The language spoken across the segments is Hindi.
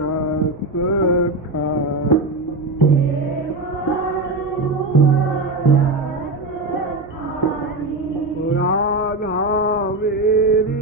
रस राधा मेरी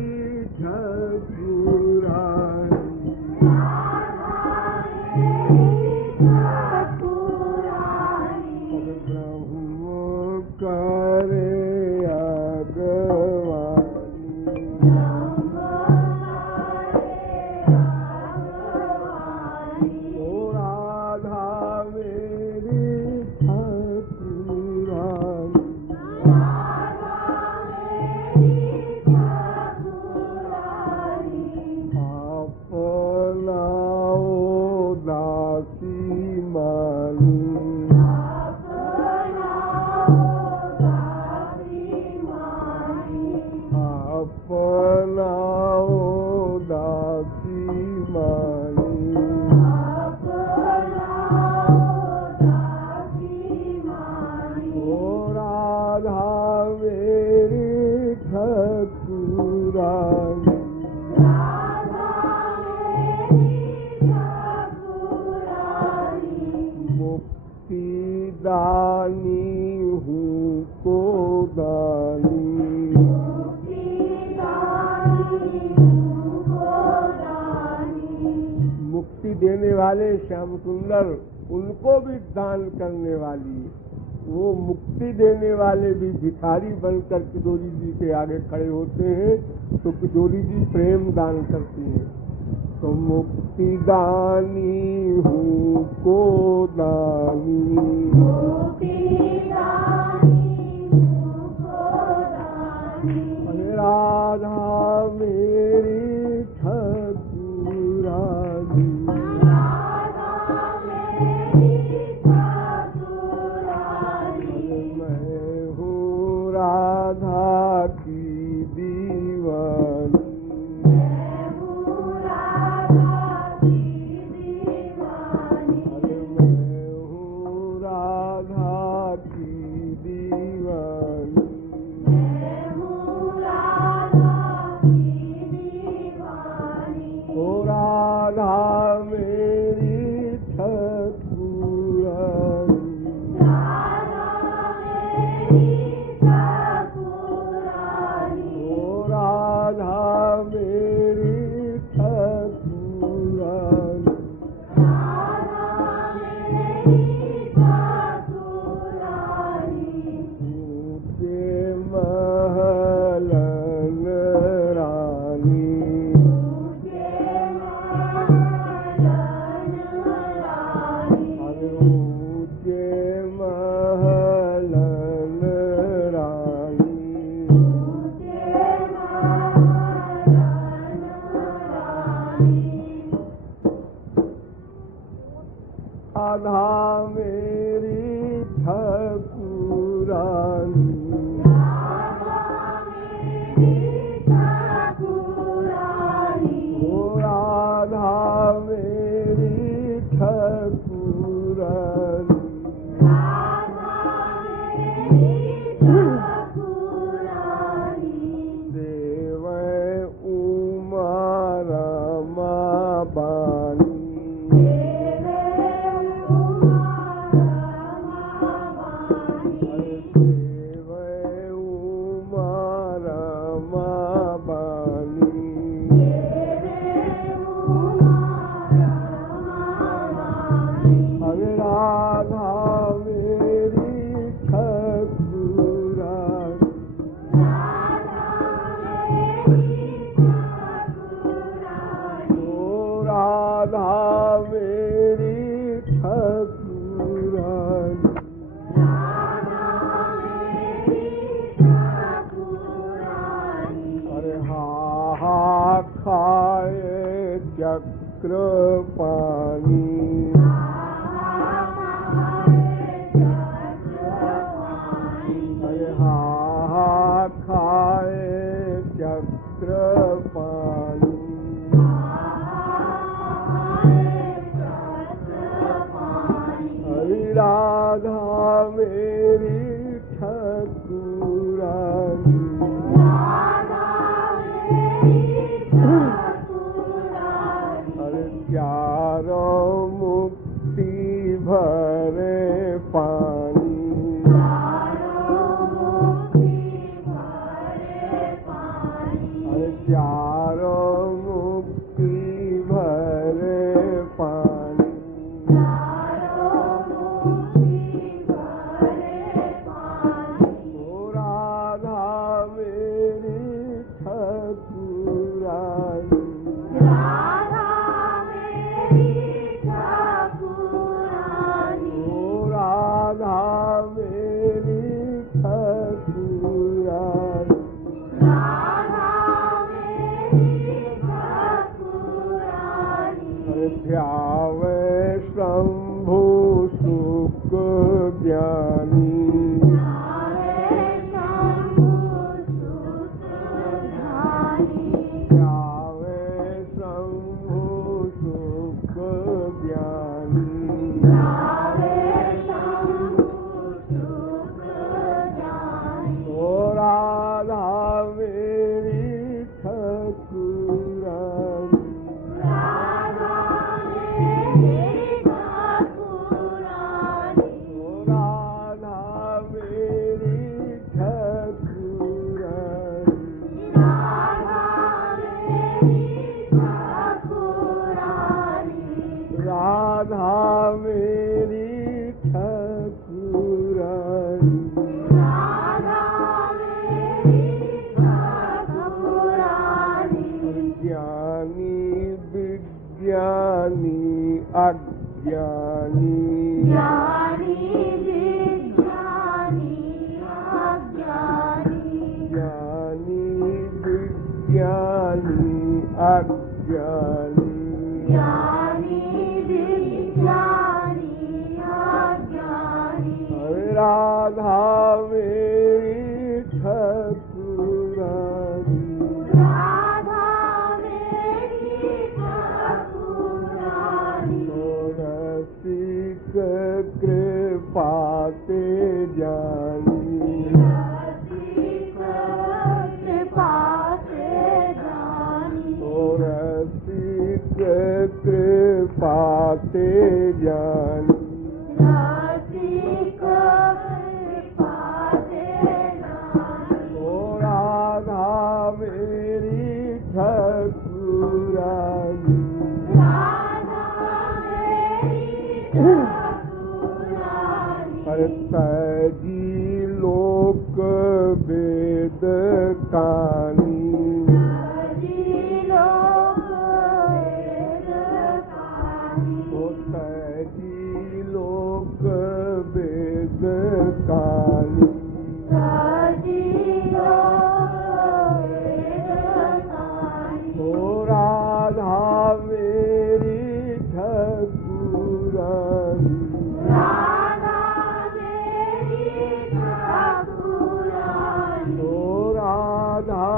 मुक्ति देने वाले श्याम सुंदर उनको भी दान करने वाली, वो मुक्ति देने वाले भी भिखारी बनकर किशोरी जी के आगे खड़े होते हैं तो किशोरी जी प्रेम दान करती हैं। तो मुक्ति दानी हूँ को दानी, राधा मेरी ठाकुरानी, मैं हूँ राधा की दीवानी, मैं हूँ राधा की दीवानी। ओ राधा मेरी ठाकुरानी, ओ राधा मेरी ठाकुरानी, ऊंचे महलन रानी, राधा मेरी ठाकुरानी, ओ राधा मेरी ठाकुरानी, देव उमा रमा बानी, राधा मेरी ठाकुरानी, अरे हा हा खाए चक्र पानी, अरे हा हा खाए चक्र पानी, राधा मेरी ठाकुरानी, अरे चारों मुक्ति भरे पानी, अरे चारों मुक्ति भरे पानी, ओ राधा मेरी ठाकुरानी, ओ राधा मेरी ठाकुरानी, अरे ध्यावे शंभु सुख ज्ञानी, ध्यावे शंभु सुख ज्ञानी, ओ राधा मेरी ठाकुरानी, ओ राधा मेरी ठाकुरानी, राधा मेरी ठाकुरानी, ज्ञानी विज्ञानी अज्ञानी, ज्ञानी विज्ञानी अज्ञानी, हरे राधा मेरी ठाकुरानी, रसिक कृपा ते जानी, ओ रसिक कृपा ते जानी, ओ राधा मेरी ठाकुरानी, हर तजी लोक वेद कानी, ओ तजी लोक वेद कानी, ओ राधा मेरी ठाकुरानी, ओ राधा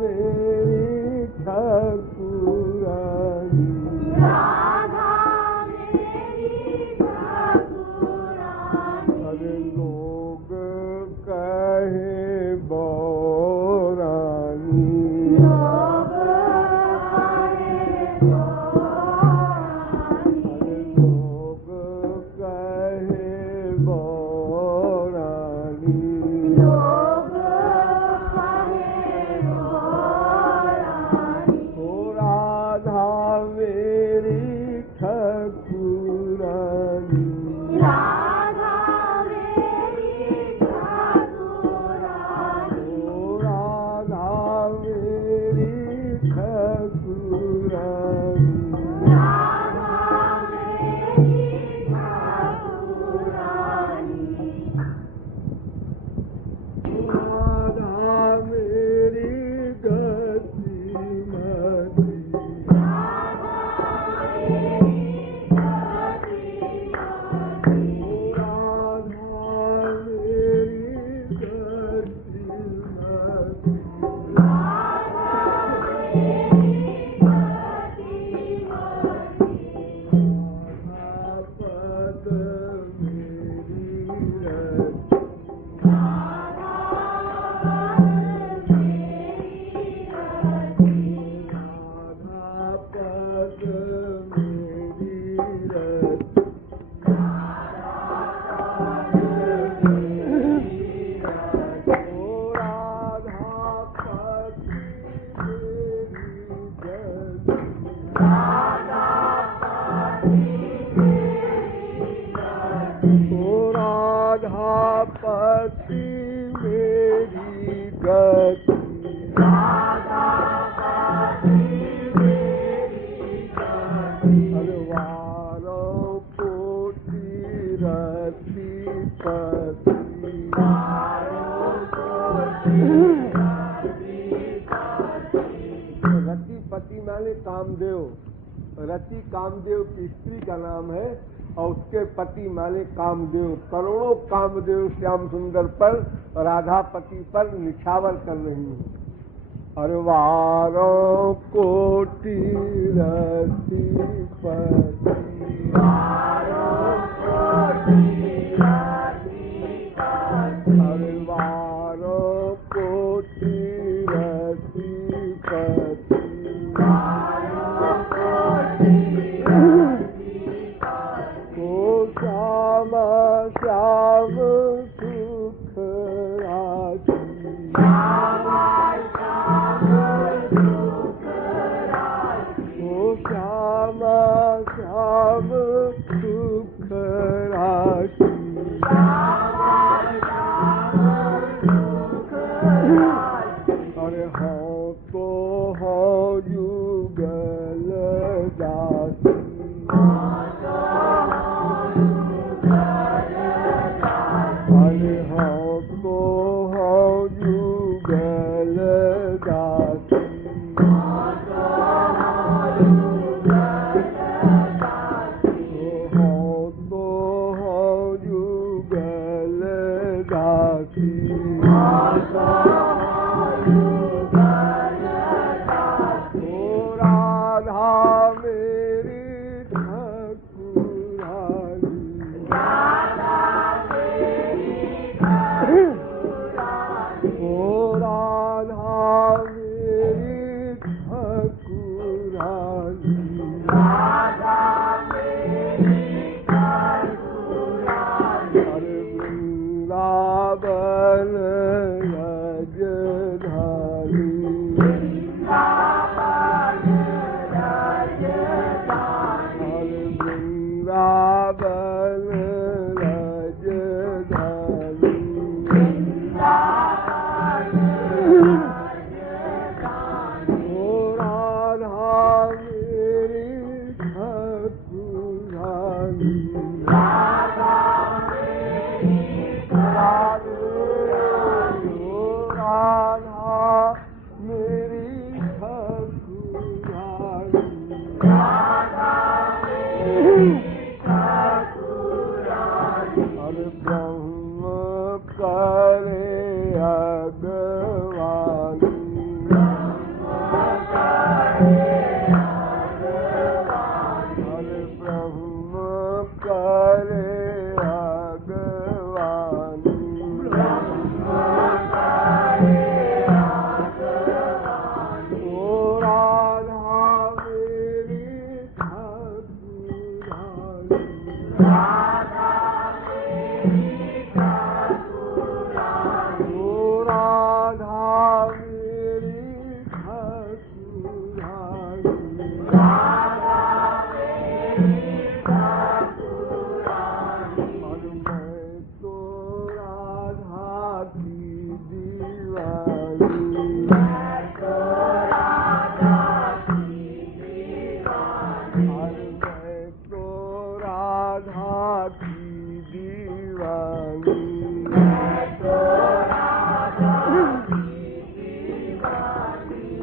मेरी ठाकुरानी, अरे लोग कहे बौरानी, अरे लोग कहे बौरानी, ओ राधा मेरी पति मेरी गति, अरे वारों कोटि रति पति, रतिपति माने कामदेव। रति कामदेव की स्त्री का नाम है और उसके पति माने कामदेव। करोड़ों कामदेव श्याम सुंदर पर, राधापति पर निछावर कर रही हैं। अरे वारों कोटि रतिपति, अरे वारों कोटि रतिपति, ओ श्याम श्याम सुख राशि, ओ श्याम श्याम सुख राशि, अरे हाँ तो हाँ युगल दासी, अरे हाँ तो हाँ युगल दासी, हाँ तो हाँ युगल दासी, राधा मेरी ठाकुरानी, ओ राधा मेरी ठाकुरानी, अरे वृंदावन राजधानी, अरे वृंदावन राजधानी, ओ राधा मेरी ठाकुरानी, ओ राधा मेरी ठाकुरानी, अरे ब्रह्म करे अगवानी, अरे ब्रह्म करे अगवानी, ओ राधा मेरी ठाकुरानी, ओ राधा मेरी ठाकुरानी, और मैं तो राधा की दीवानी, और मैं तो राधा की दीवानी,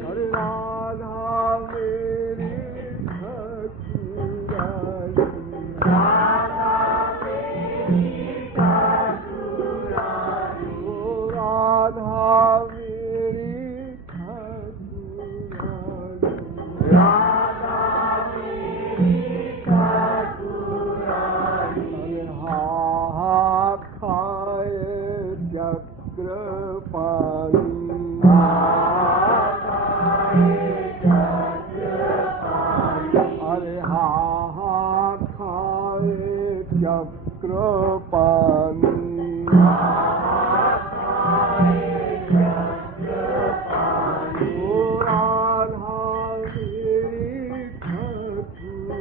अरे राधा मेरी ठाकुरानी, ओ राधा मेरी ठाकुरानी, अरे हा हा खाए चक्र पानी, अरे हा हा खाए चक्र पानी, ओ राधा मेरी ठाकुरानी,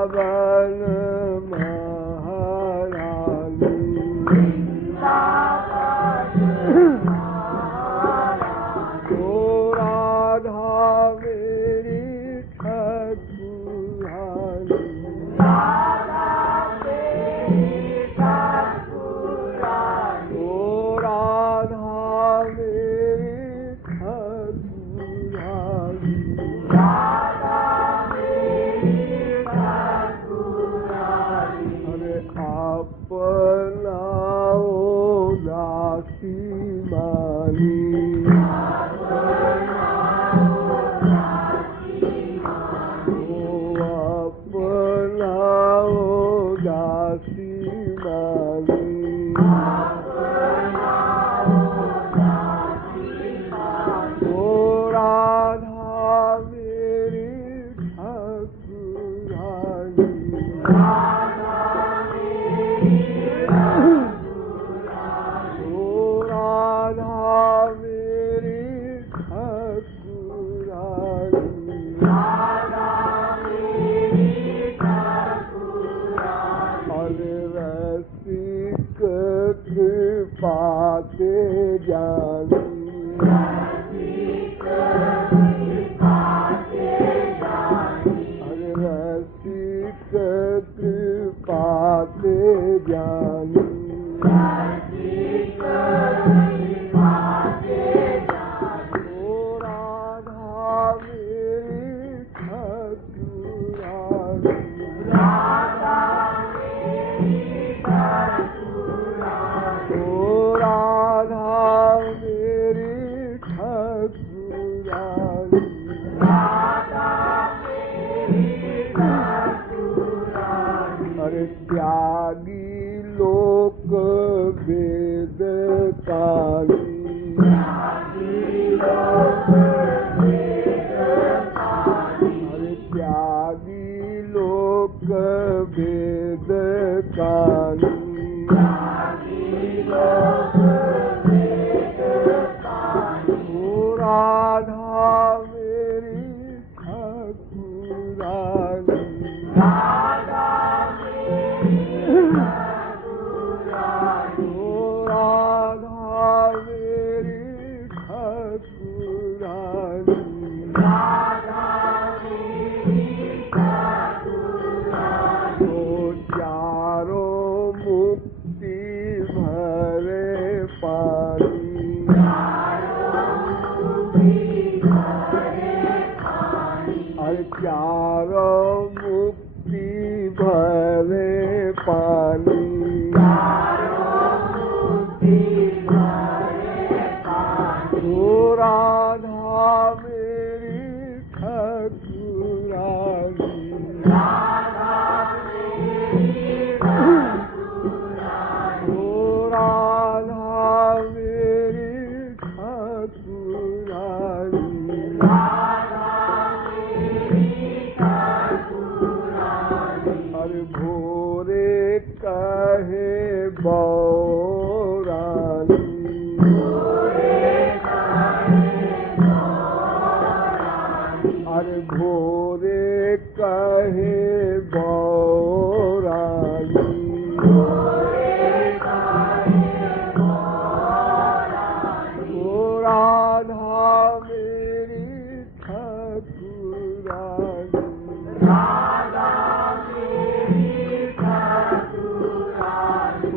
वृंदावन महारानी ओ राधा मेरी ठाकुरानी ओ राधा मेरी ठाकुरानी अरे अपनाओ दासी मानी ओ अपनाओ दासी मानी ओ राधा मेरी ठाकुरानी ओ राधा मेरी ठाकुरानी अरे रसिक कृपा ते जानी अरे रसिक कृपा ते जानी ओ राधा मेरी ठाकुरानी ओ राधा मेरी ठाकुरानी अरे त्यागी लोक वेद काली अरे त्यागी लोक वेद काली ओ राधा मेरी ठाकुरानी ओ राधा मेरी ठाकुरानी ओ चारों मुक्ति भरे पानी अरे चारों मुक्ति भरे पानी ओ राधा मेरी ठाकुरानी ओ राधा मेरी ठाकुरानी अरे भोरे कहे बौरानी अरे भोरे कहे बौरानी ओ राधा मेरी ठाकुरानी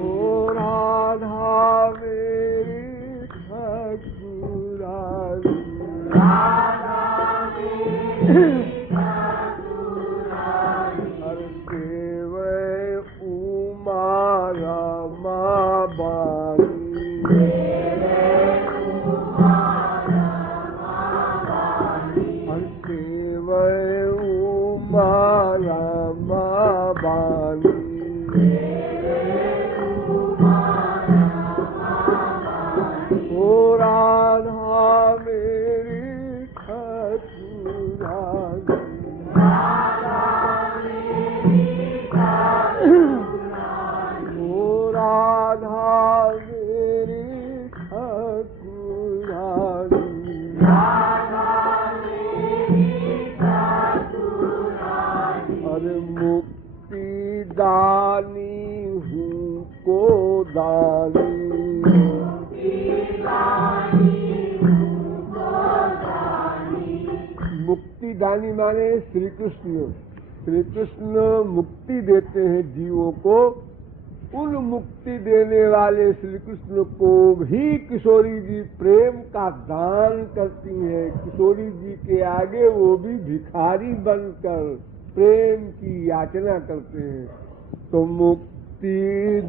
ओ राधा मेरी ठाकुरानी हर केवल उमा रमा बानी हर केवल उमा रमा बानी ओ राधा मेरी ठाकुरानी ओ राधा मेरी ठाकुरानी अरे मुक्ति दानी हूँ को दानी, मुक्ति दानी माने श्री कृष्ण। श्री कृष्ण मुक्ति देते हैं जीवों को। उन मुक्ति देने वाले श्री कृष्ण को भी किशोरी जी प्रेम का दान करती हैं। किशोरी जी के आगे वो भी भिखारी बनकर प्रेम की याचना करते हैं। तो मुक्ति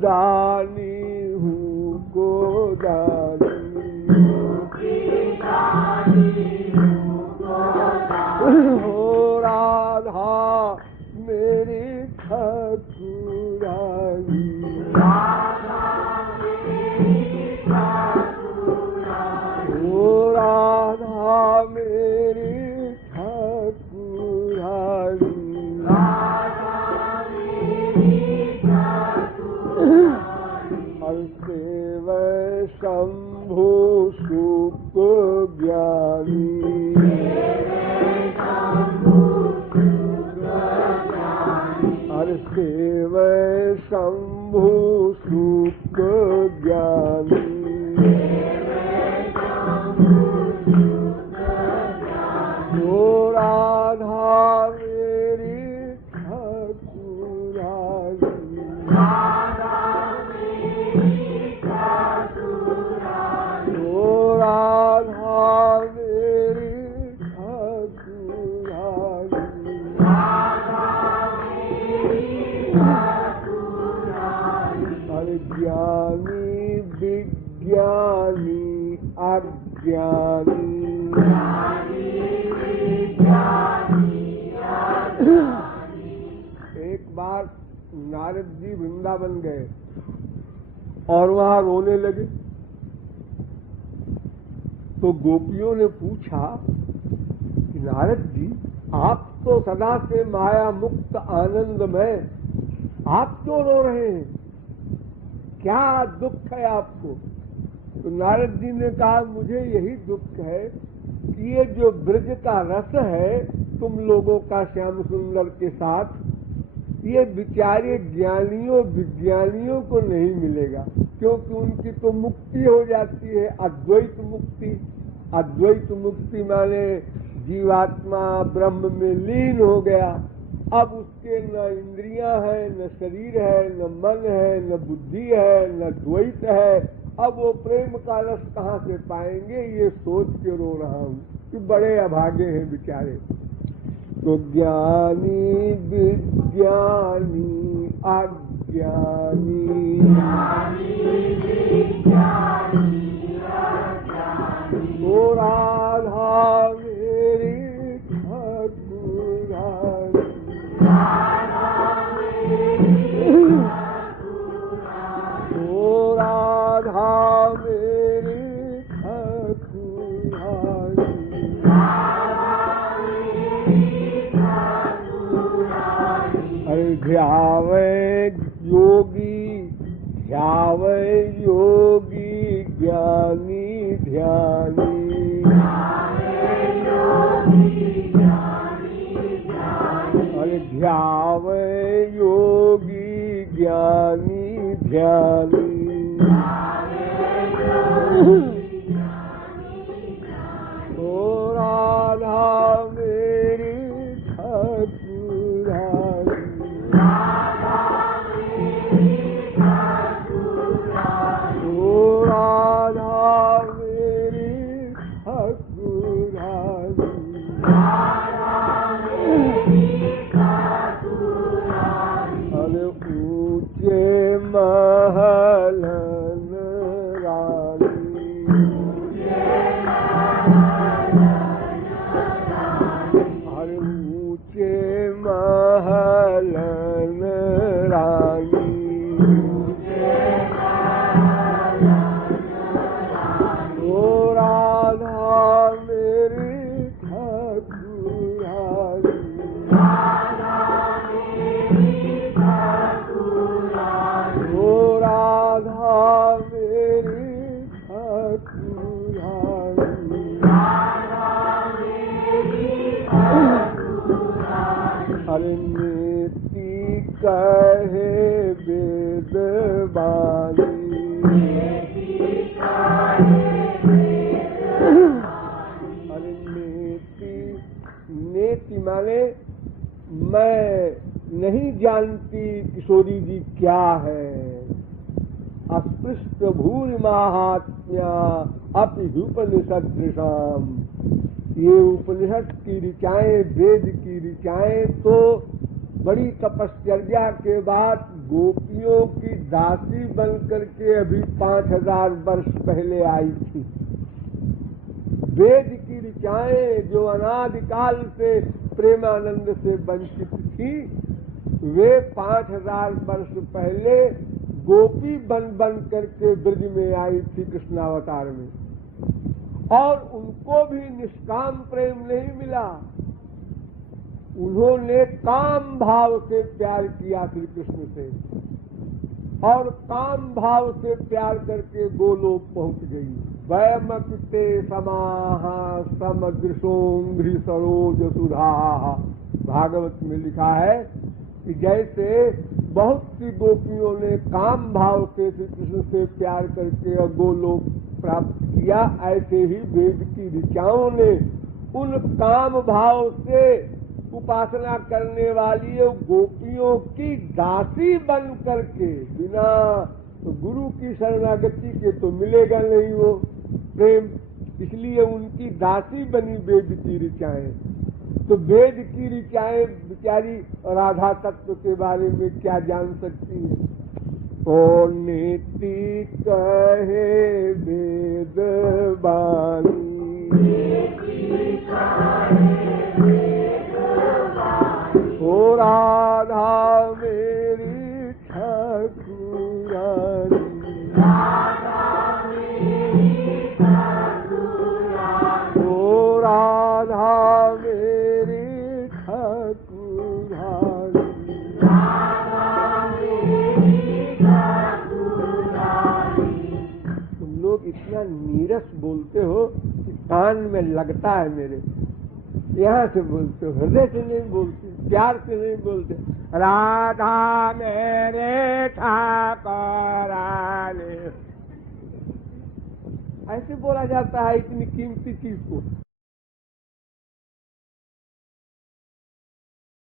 दानी हूँ को दानी, हो राधा मेरी ठाकुरानी, हो राधा मेरी ठाकुरानी, सेव शंभु सुख ज्ञानी, सेव शंभु सुख ज्ञानी, हो राधा मेरी ठाकुरानी, हो राधा मेरी ठाकुरानी, ज्ञानी विज्ञानी अज्ञानी, एक बार नारद जी वृंदावन गए और वहां रोने लगे। तो गोपियों ने पूछा कि नारद जी, आप तो सदा से माया मुक्त आनंदमय, आप क्यों रो रहे हैं? क्या दुख है आपको? तो नारद जी ने कहा, मुझे यही दुख है कि ये जो ब्रज का रस है तुम लोगों का श्याम सुंदर के साथ, ये बेचारे ज्ञानियों विज्ञानियों को नहीं मिलेगा, क्योंकि उनकी तो मुक्ति हो जाती है, अद्वैत मुक्ति। अद्वैत मुक्ति माने जीवात्मा ब्रह्म में लीन हो गया। अब उसके न इंद्रियां हैं, न शरीर है, न मन है, न बुद्धि है, न द्वैत है। अब वो प्रेम का रस कहाँ से पाएंगे, ये सोच के रो रहा हूँ कि बड़े अभागे हैं बेचारे। तो ज्ञानी विज्ञानी अज्ञानी, ओ राधा मेरी ठाकुरानी, ओ राधा मेरी ठाकुरानी, अरे ध्यावे योगी ज्ञानी ध्यानी, अरे ध्यावे योगी ज्ञानी ध्यानी, ओ राधा मेरी ठाकुरानी, ओ राधा मेरी ठाकुरानी, अरे ऊंचे महलन रानी, अरे ऊंचे महलन रानी, ओ राधा मेरी ठाकुरानी, ओ राधा मेरी ठाकुरानी, अरे नेति कहे वेद वाणी। अरे नेति माने मैं नहीं जानती किशोरी जी क्या है। अस्पृष्ट भूरि माहात्म्या अपि दृशाम। ये उपनिषद की ऋचाएं, वेद की ऋचाएं तो बड़ी तपश्चर्या के बाद गोपियों की दासी बनकर के अभी 5000 वर्ष पहले आई थी। वेद की ऋचाएं जो अनादिकाल से प्रेमानंद से वंचित थी, वे 5000 वर्ष पहले गोपी बन करके ब्रज में आई थी कृष्णावतार में। और उनको भी निष्काम प्रेम नहीं मिला, उन्होंने काम भाव से प्यार किया श्री कृष्ण से, और काम भाव से प्यार करके गोलोक पहुंच गई। वयमकृते समाहा समदृशोंघ्रि सरोज सुधा। भागवत में लिखा है कि जैसे बहुत सी गोपियों ने काम भाव से श्री कृष्ण से प्यार करके गोलोक प्राप्त किया, ऐसे ही वेद की ऋचाओं ने उन काम भाव से उपासना करने वाली गोपियों की दासी बन करके, बिना तो गुरु की शरणागति के तो मिलेगा नहीं वो प्रेम, इसलिए उनकी दासी बनी वेद की ऋचाएं। तो वेद की ऋचाएं बेचारी राधा तत्व के बारे में क्या जान सकती है। ओ नेति कहे वेद वाणी। ओ राधा मेरी ठाकुरानी। ओ राधा मेरी ठाकुरानी। तुम लोग इतना नीरस बोलते हो कि कान में लगता है मेरे। यहाँ से बोलते हो, हृदय से नहीं बोलते, प्यार से नहीं बोलते। राधा मेरे ठाकुरानी, ऐसे बोला जाता है इतनी कीमती चीज को।